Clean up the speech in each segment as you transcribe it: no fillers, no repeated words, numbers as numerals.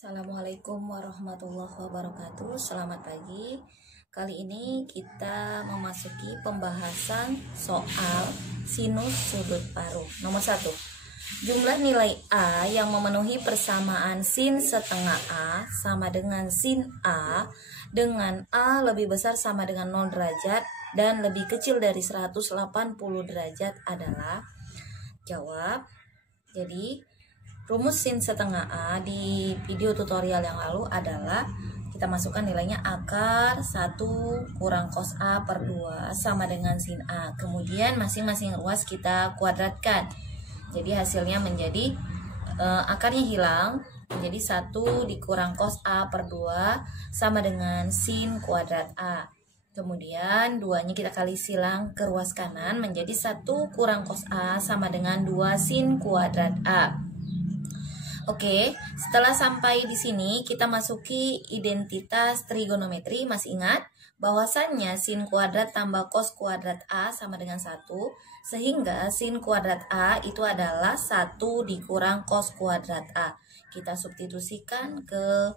Assalamualaikum warahmatullahi wabarakatuh. Selamat pagi. Kali ini kita memasuki pembahasan soal sinus sudut paruh. Nomor 1. Jumlah nilai A yang memenuhi persamaan sin setengah A sama dengan sin A dengan A lebih besar sama dengan 0 derajat dan lebih kecil dari 180 derajat adalah. Jawab. Jadi rumus sin setengah A di video tutorial yang lalu adalah kita masukkan nilainya akar 1 kurang cos A per 2 sama dengan sin A. Kemudian masing-masing ruas kita kuadratkan. Jadi hasilnya menjadi akarnya hilang, menjadi 1 dikurang cos A per 2 sama dengan sin kuadrat A. Kemudian 2-nya kita kali silang ke ruas kanan menjadi 1 kurang cos A sama dengan 2 sin kuadrat A. Oke, setelah sampai di sini kita masuki identitas trigonometri. Masih ingat bahwasannya sin kuadrat tambah cos kuadrat A sama dengan 1, sehingga sin kuadrat A itu adalah 1 dikurang cos kuadrat A. Kita substitusikan ke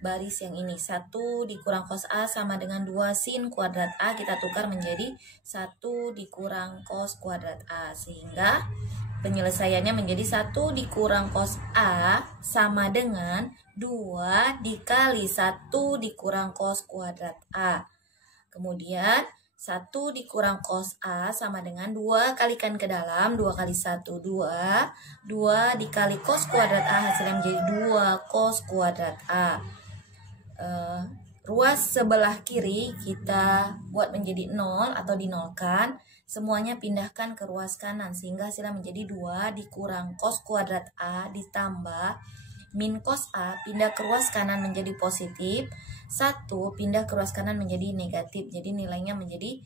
baris yang ini. 1 dikurang cos A sama dengan 2 sin kuadrat A, kita tukar menjadi 1 dikurang cos kuadrat A, sehingga penyelesaiannya menjadi 1 dikurang cos A sama dengan 2 dikali 1 dikurang cos kuadrat A. Kemudian 1 dikurang cos A sama dengan 2 kalikan ke dalam, 2 kali 1, 2. 2 dikali cos kuadrat A hasilnya menjadi 2 cos kuadrat A. Ruas sebelah kiri kita buat menjadi 0 atau dinolkan. Semuanya pindahkan ke ruas kanan sehingga hasilnya menjadi 2 dikurang cos kuadrat A ditambah min cos A pindah ke ruas kanan menjadi positif, 1 pindah ke ruas kanan menjadi negatif. Jadi nilainya menjadi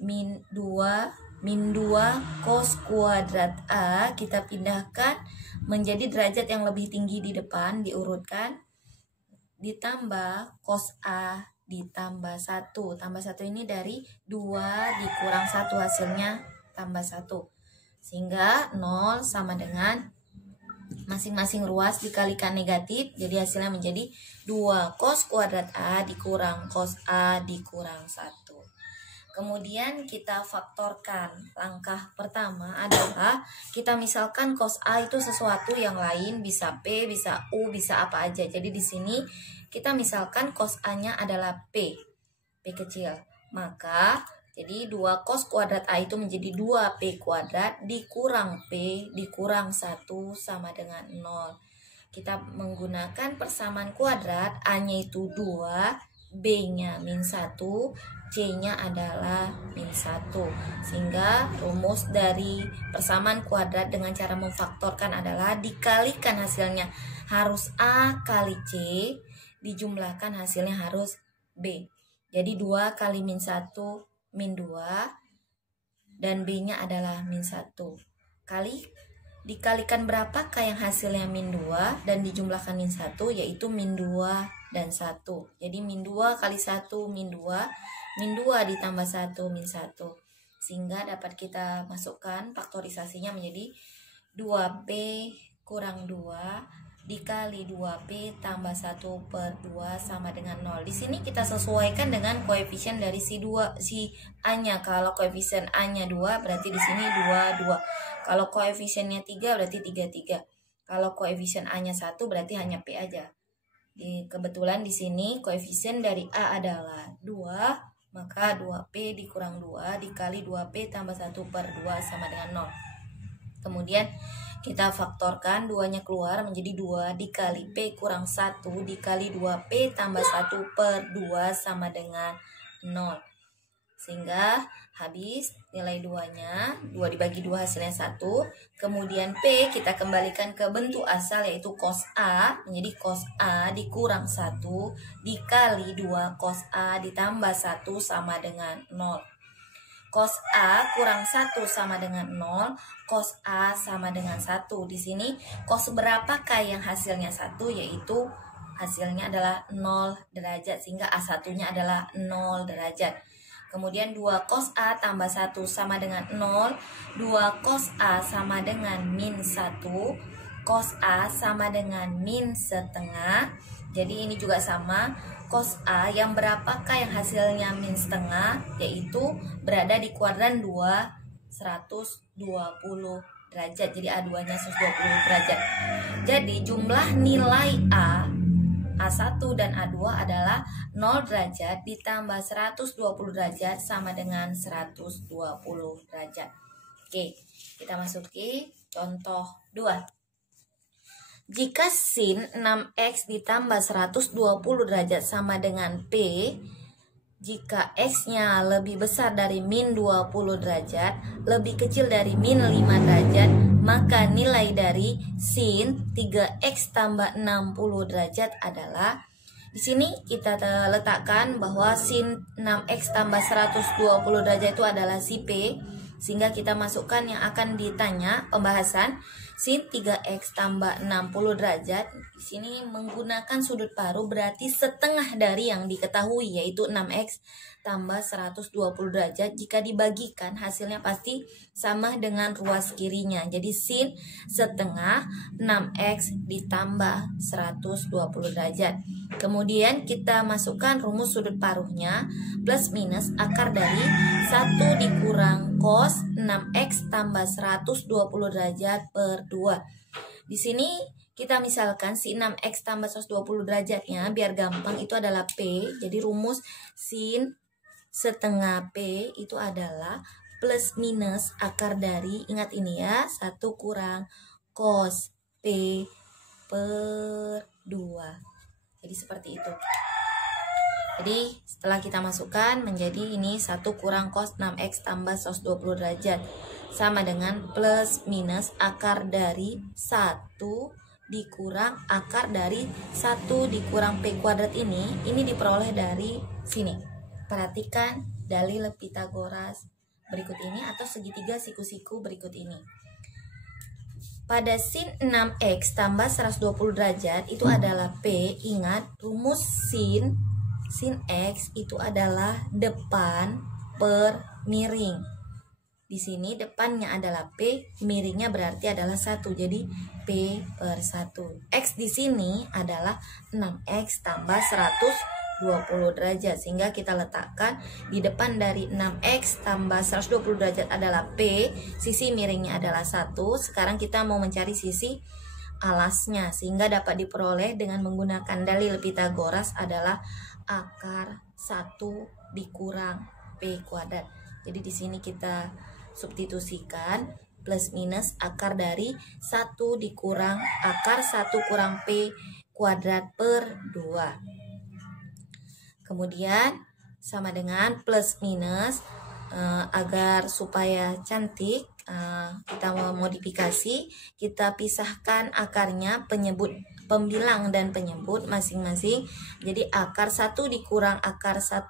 min 2 cos kuadrat A, kita pindahkan menjadi derajat yang lebih tinggi di depan, diurutkan, ditambah cos A ditambah 1. Tambah 1 ini dari 2 dikurang 1 hasilnya tambah 1. Sehingga 0 sama dengan masing-masing ruas dikalikan negatif. Jadi hasilnya menjadi 2 cos kuadrat A dikurang cos A dikurang 1. Kemudian kita faktorkan. Langkah pertama adalah kita misalkan cos A itu sesuatu yang lain, bisa P, bisa U, bisa apa aja. Jadi di sini kita misalkan cos A-nya adalah P kecil. Maka jadi 2 cos kuadrat A itu menjadi 2P kuadrat dikurang P dikurang 1 sama dengan 0. Kita menggunakan persamaan kuadrat, A-nya itu 2, B-nya min 1, C-nya adalah min 1. Sehingga rumus dari persamaan kuadrat dengan cara memfaktorkan adalah dikalikan hasilnya harus A kali C, dijumlahkan hasilnya harus B. Jadi 2 kali min 1 min 2 dan B-nya adalah min 1. Kali dikalikan berapakah yang hasilnya min 2 dan dijumlahkan min 1, yaitu min 2 dan 1. Jadi min 2 kali 1 min 2, min 2 ditambah 1 min 1. Sehingga dapat kita masukkan faktorisasinya menjadi 2P kurang 2 dikali 2P tambah 1 per 2 sama dengan 0. Di sini kita sesuaikan dengan koefisien dari si A-nya. Kalau koefisien A-nya 2, berarti di sini 2, 2. Kalau koefisiennya 3, berarti 3, 3. Kalau koefisien A-nya 1, berarti hanya P aja. Kebetulan di sini koefisien dari A adalah 2, maka 2P dikurang 2 dikali 2P tambah 1 per 2 sama dengan 0. Kemudian kita faktorkan, 2-nya keluar menjadi 2 dikali P kurang 1 dikali 2P tambah 1 per 2 sama dengan 0. Sehingga habis nilai 2-nya, 2 dibagi 2 hasilnya 1. Kemudian P kita kembalikan ke bentuk asal yaitu cos A, menjadi cos A dikurang 1 dikali 2 cos A ditambah 1 sama dengan 0. Cos A kurang 1 sama dengan 0, cos A sama dengan 1. Di sini cos berapakah yang hasilnya 1, yaitu hasilnya adalah 0 derajat, sehingga A1-nya adalah 0 derajat. Kemudian 2 cos A tambah 1 sama dengan 0, 2 cos A sama dengan min 1, cos A sama dengan min setengah. Jadi ini juga sama, cos A yang berapakah yang hasilnya min setengah, yaitu berada di kuadran 2, 120 derajat. Jadi A2 nya 120 derajat. Jadi jumlah nilai A1 dan A2 adalah 0 derajat ditambah 120 derajat sama dengan 120 derajat. Oke, kita masuki contoh 2. Jika sin 6x ditambah 120 derajat sama dengan P, jika x-nya lebih besar dari min 20 derajat, lebih kecil dari min 5 derajat, maka nilai dari sin 3x tambah 60 derajat adalah, di sini kita letakkan bahwa sin 6x tambah 120 derajat itu adalah si P, sehingga kita masukkan yang akan ditanya pembahasan sin 3x tambah 60 derajat. Di sini menggunakan sudut paruh berarti setengah dari yang diketahui, yaitu 6x tambah 120 derajat. Jika dibagikan hasilnya pasti sama dengan ruas kirinya. Jadi sin setengah 6x ditambah 120 derajat. Kemudian kita masukkan rumus sudut paruhnya, plus minus akar dari 1 dikurang cos 6x tambah 120 derajat per 2. Di sini kita misalkan si 6x tambah 120 derajatnya biar gampang itu adalah P. Jadi rumus sin setengah P itu adalah plus minus akar dari, ingat ini ya, 1 kurang cos P per 2. Jadi seperti itu. Jadi setelah kita masukkan menjadi ini 1 kurang cos 6x tambah 120 derajat sama dengan plus minus akar dari 1 dikurang akar dari 1 dikurang P kuadrat ini diperoleh dari sini. Perhatikan dalil Pitagoras berikut ini atau segitiga siku-siku berikut ini. Pada sin 6x tambah 120 derajat itu adalah P. Ingat rumus sin x itu adalah depan per miring. Di sini depannya adalah P, miringnya berarti adalah 1. Jadi P per 1. X di sini adalah 6x tambah 120 derajat. Sehingga kita letakkan di depan dari 6x tambah 120 derajat adalah P. Sisi miringnya adalah 1. Sekarang kita mau mencari sisi alasnya. Sehingga dapat diperoleh dengan menggunakan dalil Pitagoras adalah akar 1 dikurang P kuadrat. Jadi di sini kita substitusikan plus minus akar dari 1 dikurang akar 1 kurang P kuadrat per 2. Kemudian sama dengan plus minus, agar supaya cantik kita memodifikasi, kita pisahkan akarnya, pembilang dan penyebut masing-masing. Jadi akar 1 dikurang akar 1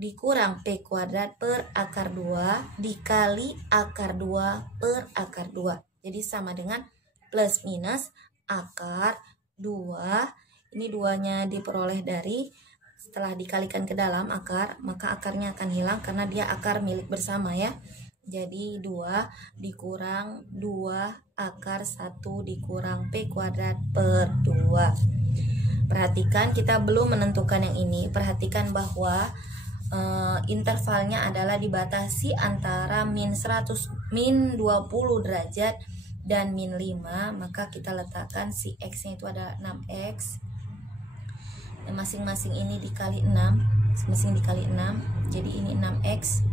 dikurang P kuadrat per akar 2 dikali akar 2 per akar 2. Jadi sama dengan plus minus akar 2. Ini 2-nya diperoleh dari, setelah dikalikan ke dalam akar, maka akarnya akan hilang karena dia akar milik bersama ya. Jadi 2 dikurang 2 akar 1 dikurang P kuadrat per 2. Perhatikan kita belum menentukan yang ini. Perhatikan bahwa intervalnya adalah dibatasi antara min 20 derajat dan min 5, maka kita letakkan si x nya itu ada 6x, dan masing-masing ini dikali 6, masing-masing dikali 6, jadi ini 6x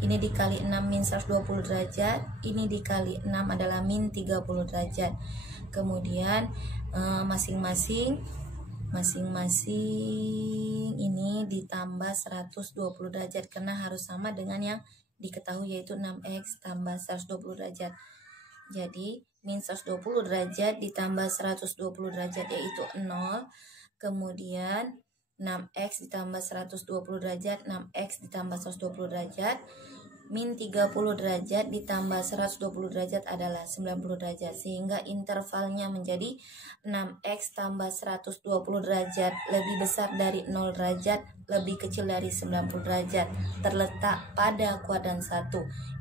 ini dikali 6 min 120 derajat, ini dikali 6 adalah min 30 derajat. Kemudian masing-masing ini ditambah 120 derajat karena harus sama dengan yang diketahui yaitu 6x tambah 120 derajat. Jadi min 120 derajat ditambah 120 derajat yaitu 0. Kemudian 6x ditambah 120 derajat, 6x ditambah 120 derajat min 30 derajat ditambah 120 derajat adalah 90 derajat, sehingga intervalnya menjadi 6x tambah 120 derajat lebih besar dari 0 derajat lebih kecil dari 90 derajat terletak pada kuadran 1.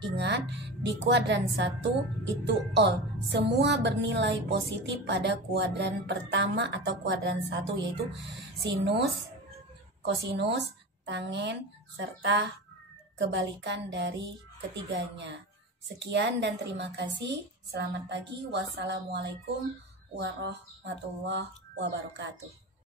Ingat, di kuadran 1 itu all, semua bernilai positif pada kuadran pertama atau kuadran 1, yaitu sinus, kosinus, tangen, serta kebalikan dari ketiganya. Sekian dan terima kasih. Selamat pagi. Wassalamualaikum warahmatullahi wabarakatuh.